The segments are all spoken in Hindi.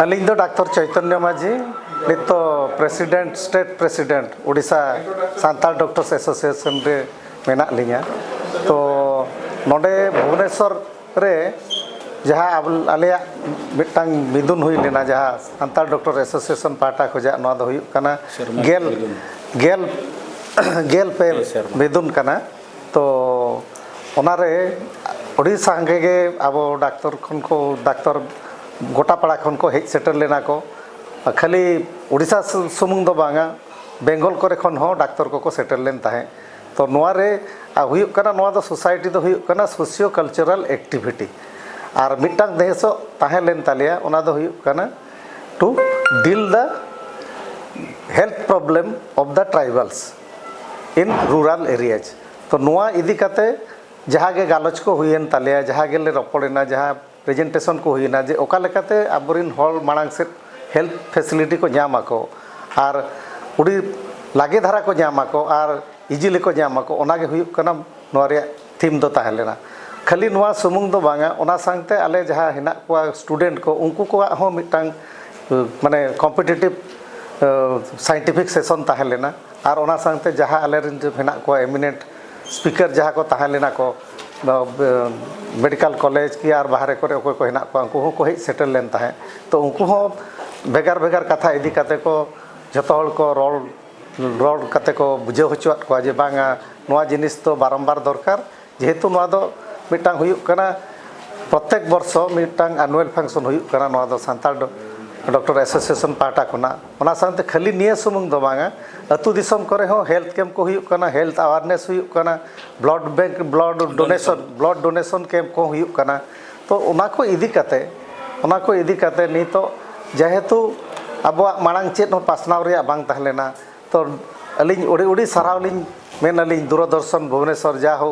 अलिंग दो डॉक्टर चैतन्य माझी नित president state president Orissa Santal doctors association रे मेना लिया तो नोडे भुवनेश्वर रे जहाँ आलिया मिटांग मिदुन हुई लेना जहाँ सांताल डॉक्टर एसोसिएशन पाटा खोजा नोआ दो हुई कना गेल गेल गेल पे मिदुन कना तो ओनारे उड़ीसा के अब डाक्तर खन को डाक्तर गोटा पड़ा खन को हेज सेटर लेना को खाली उड़ीसा सुमुंग दो बांगा बेंगल करे खन हो डाक्तर को सेटर लेन ताहे तो नोआ रे हुयुक कना नोआ दो सोसाइटी दो हुयुक कना सोशियो कल्चरल एक्टिविटी और मिटांग देशो ताहे लेन तालिया ओना दो हुयुक कना to deal the health problem of the tribals in rural areas तो नोआ इदी काते जहाँ के गालोच को हुईन तालिया जहाँ के ले रपड़ेना जहाँ प्रेजेंटेशन को हुईना जे ओका लेकाते आबरिन हॉल मांग से हेल्थ फैसिलिटी को जामाको और उड़ी लागे धारा को जामाको और इजिली को जामाको ओनागे हुयुक कना नोआ रे थीम दो ताहेलेना खाली नोआ सुमुंग दो बांगा ओना सांगते आले जहाँ हिना को स्टूडेंट को उनको को हो मिटांग माने कॉम्पिटिटिव साइंटिफिक सेशन ताहेलेना और ओना सांगते जहाँ आले रिन हिना को एमिनेंट स्पीकर जहाँ को ताहेलेना को मेडिकल कॉलेज की और बाहर को अकोय को हिना को उनको को हेज सेटल लेन ताहे तो उनको हो भेगार भेगार कथा इदी काते को जतो हल को रोल काते को बुझाव होचुआत को जे बांगा नोआ जिनिस तो बारंबार दरकार जेहेतु नोआ दो मिटांग हुयुक कना प्रत्येक वर्ष मिटांग एनुअल फंक्शन हुयुक कना नोआ दो सांताल डॉक्टर एसोसिएशन पाटा कोना ओना सानते खाली निया सुमुंग दो बांगा अतु दिसम करे हो हेल्थ कैंप को हुयुक कना हेल्थ अवेयरनेस हुयुक कना blood bank blood donation camp को हुयुक कना तो ओना को इदी काते नी तो जेहेतु अब मांग चेत पासनाव रे बांग तहलेना तो अलिंग उड़ी उड़ी सारावलिंग मेन अलिंग दूरदर्शन भुवनेश्वर जा हो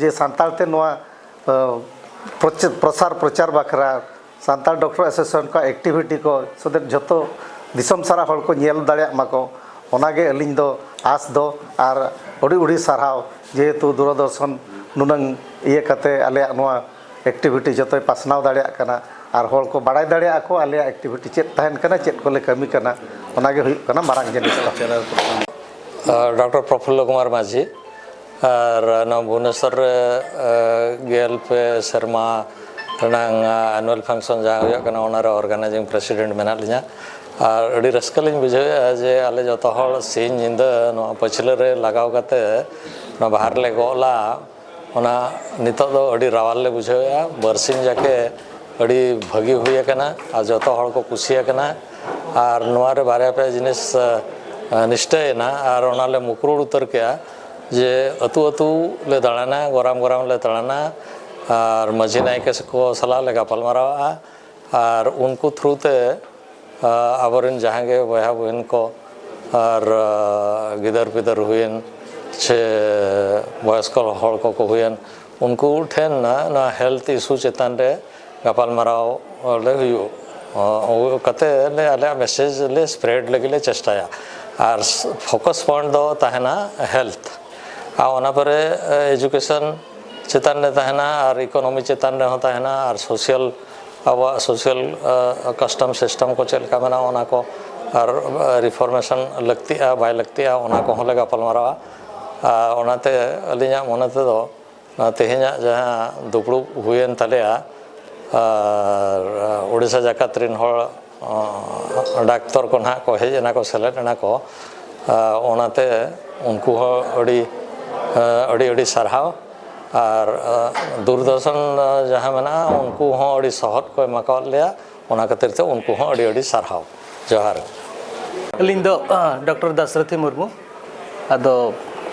जे सांतालते नोआ प्रसार प्रचार बखरा सांताल डॉक्टर एसोसिएशन का एक्टिविटी को सो जतो दिसम सारा हल को नेल दाड़िया माको ओनागे अलिंग दो आस दो और उड़ी उड़ी साराव जेहेतु दूरदर्शन नुनंग इये कते आले नोआ एक्टिविटी जतो पासनाव दाड़िया कना और हल को बाड़ाय दाड़िया को आले एक्टिविटी चेत ताहेन कना चेत को ले कमी कना ओनागे हुयुक कना मारांग जिनिस डॉक्टर प्रफुल्ल कुमार माझी और भुवनेश्वर गेल पे शर्मा एनुअल फंक्शन जहाँ हुआ ऑर्गेनाइजिंग प्रेसिडेंट मेना लिया और अड़ी रस्का लिंग बुझावे जे आले जतो हल सिंह निंदा नो पछले रे लगाव काते नो बाहर ले गोला ओना नितो दो अड़ी रावाल ले बुझावे बरसिन जाके अड़ी भगी हुई कना आ जतो हल को कुसिया कना और नोआ रे बारे पे जिनिस निष्ठय ना और ओना ले मुकरुड़ उतर के जे अतु अतु ले दाड़ाना गरम गरम ले दाड़ाना और मझी नायके को सलाह ले गापालमारावा और उनको थ्रू ते आबरिन जहाँ के बया बहन को और गिदर पिदर हुईन छे वयस्क हड़ को हुईन उनको ठेन ना हेल्थ इशू चेतान रे गापालमाराव ले हुई कते ले आले मैसेज ले स्प्रेड लगे ले चेष्टाया और फोकस पॉइंट दो ताहेना हेल्थ आना पर एजुकेशन चेतान रे ताहेना और इकोनॉमी चेतान रे हो ताहेना और सोशल अब सोशल कस्टम सिस्टम को चलका मेना ओना को और रिफॉर्मेशन लगती है बाय लगती है ओना को होले गापालमारावा ओनाते अलिया मनते दो तेहेना जहाँ दुपड़ू हुएन तालेया उड़ीसा जाकात रिन हड़ डाक्तर को ना को हेजना को सेलेना को ओनाते उनको अड़ी अड़ी अड़ी सारहाव और दूरदर्शन जहाँ मेना उनको हों अड़ी सहत को एमाका लिया ओना खातिर ते उनको हों अड़ी अड़ी सारहाव जोहार अलिंग दो डॉक्टर दशरथी मुर्मू अदो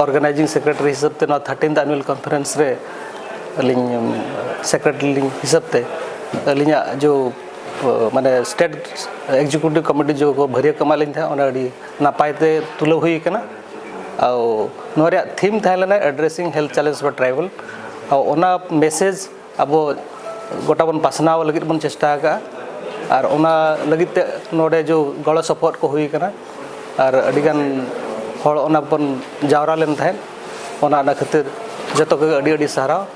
ऑर्गेनाइजिंग सेक्रेटरी हिसाब ते 13th एनुअल कॉन्फ्रेंस रे अलिंग सेक्रेटरी हिसाब ते अलिंगा जो माने स्टेट एग्जीक्यूटिव कमिटी जो को भरिया कमालिंग था ओना अड़ी नापाय ते तुलो हुई कना नोरिया थीम थालेना addressing health challenge for tribal ओना मैसेज अब गोटा बन पासनाव लगित बन चेष्टा का और ओना लगित नोडे जो गड़ सपोर्ट को हुई कना और अडिगान हड़ ओना बन जावरा लेन थाहे ओना खातिर जतो के अडी अडी साराव